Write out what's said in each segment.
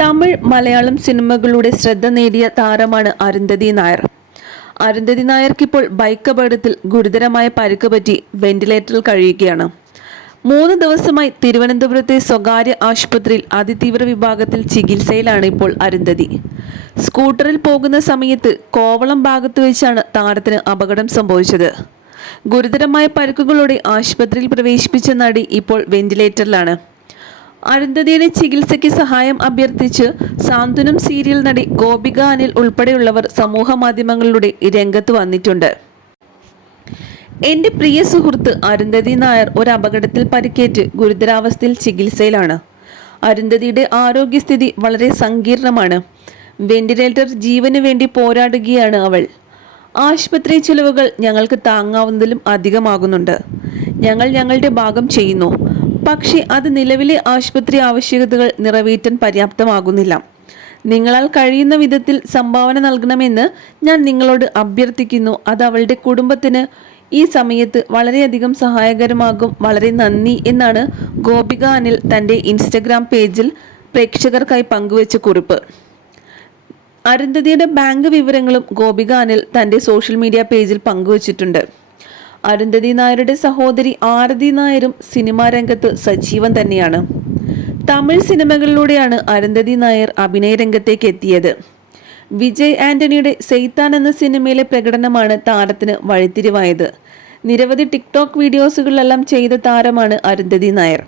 തമിഴ് മലയാളം സിനിമകളുടെ ശ്രദ്ധ നേടിയ താരമാണ് അരുന്ധതി നായർ. അരുന്ധതി നായർക്കിപ്പോൾ ബൈക്ക് അപകടത്തിൽ ഗുരുതരമായ പരിക്ക് പറ്റി വെന്റിലേറ്ററിൽ കഴിയുകയാണ്. മൂന്ന് ദിവസമായി തിരുവനന്തപുരത്തെ സ്വകാര്യ ആശുപത്രിയിൽ അതിതീവ്ര വിഭാഗത്തിൽ ചികിത്സയിലാണ് ഇപ്പോൾ അരുന്ധതി. സ്കൂട്ടറിൽ പോകുന്ന സമയത്ത് കോവളം ഭാഗത്ത് വെച്ചാണ് താരത്തിന് അപകടം സംഭവിച്ചത്. ഗുരുതരമായ പരുക്കുകളോടെ ആശുപത്രിയിൽ പ്രവേശിപ്പിച്ച നടി ഇപ്പോൾ വെന്റിലേറ്ററിലാണ്. അരുന്ധതിയുടെ ചികിത്സയ്ക്ക് സഹായം അഭ്യർത്ഥിച്ച് സാന്ത്വനം സീരിയൽ നടി ഗോപിക അനിൽ ഉൾപ്പെടെയുള്ളവർ സമൂഹ മാധ്യമങ്ങളിലൂടെ രംഗത്ത് വന്നിട്ടുണ്ട്. എന്റെ പ്രിയ സുഹൃത്ത് അരുന്ധതി നായർ ഒരു അപകടത്തിൽ പരിക്കേറ്റ് ഗുരുതരാവസ്ഥയിൽ ചികിത്സയിലാണ്. അരുന്ധതിയുടെ ആരോഗ്യസ്ഥിതി വളരെ സങ്കീർണമാണ്. വെന്റിലേറ്റർ ജീവന് വേണ്ടി പോരാടുകയാണ് അവൾ. ആശുപത്രി ചിലവുകൾ ഞങ്ങൾക്ക് താങ്ങാവുന്നതിലും അധികമാകുന്നുണ്ട്. ഞങ്ങൾ ഞങ്ങളുടെ ഭാഗം ചെയ്യുന്നു. പക്ഷേ അത് നിലവിലെ ആശുപത്രി ആവശ്യകതകൾ നിറവേറ്റാൻ പര്യാപ്തമാകുന്നില്ല. നിങ്ങളാൽ കഴിയുന്ന വിധത്തിൽ സംഭാവന നൽകണമെന്ന് ഞാൻ നിങ്ങളോട് അഭ്യർത്ഥിക്കുന്നു. അത് അവളുടെ കുടുംബത്തിന് ഈ സമയത്ത് വളരെയധികം സഹായകരമാകും. വളരെ നന്ദി എന്നാണ് ഗോപിക അനിൽ തന്റെ ഇൻസ്റ്റഗ്രാം പേജിൽ പ്രേക്ഷകർക്കായി പങ്കുവച്ച കുറിപ്പ്. അരുന്ധതിയുടെ ബാങ്ക് വിവരങ്ങളും ഗോപിക അനിൽ തന്റെ സോഷ്യൽ മീഡിയ പേജിൽ പങ്കുവച്ചിട്ടുണ്ട്. അരുന്ധതി നായരുടെ സഹോദരി ആരതി നായരും സിനിമാ രംഗത്ത് സജീവൻ തന്നെയാണ്. തമിഴ് സിനിമകളിലൂടെയാണ് അരുന്ധതി നായർ അഭിനയ രംഗത്തേക്ക് എത്തിയത്. വിജയ് ആന്റണിയുടെ സെയ്ത്താൻ എന്ന സിനിമയിലെ പ്രകടനമാണ് താരത്തിന് വഴിത്തിരിവായത്. നിരവധി ടിക്ടോക്ക് വീഡിയോസുകളിലെല്ലാം ചെയ്ത താരമാണ് അരുന്ധതി നായർ.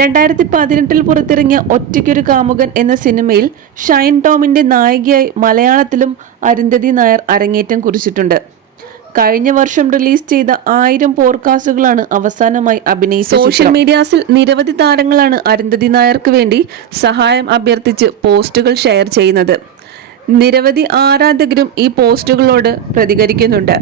രണ്ടായിരത്തി പതിനെട്ടിൽ പുറത്തിറങ്ങിയ ഒറ്റയ്ക്കൊരു കാമുകൻ എന്ന സിനിമയിൽ ഷൈൻ ടോമിന്റെ നായികയായി മലയാളത്തിലും അരുന്ധതി നായർ അരങ്ങേറ്റം കുറിച്ചിട്ടുണ്ട്. കഴിഞ്ഞ വർഷം റിലീസ് ചെയ്ത ആയിരം പോഡ്കാസ്റ്റുകളാണ് അവസാനമായി അഭിനയിച്ചത് സോഷ്യൽ മീഡിയാസിൽ നിരവധി താരങ്ങളാണ് അരുന്ധതി നായർക്ക് വേണ്ടി സഹായം അഭ്യർത്ഥിച്ച് പോസ്റ്റുകൾ ഷെയർ ചെയ്യുന്നത്. നിരവധി ആരാധകരും ഈ പോസ്റ്റുകളോട് പ്രതികരിക്കുന്നുണ്ട്.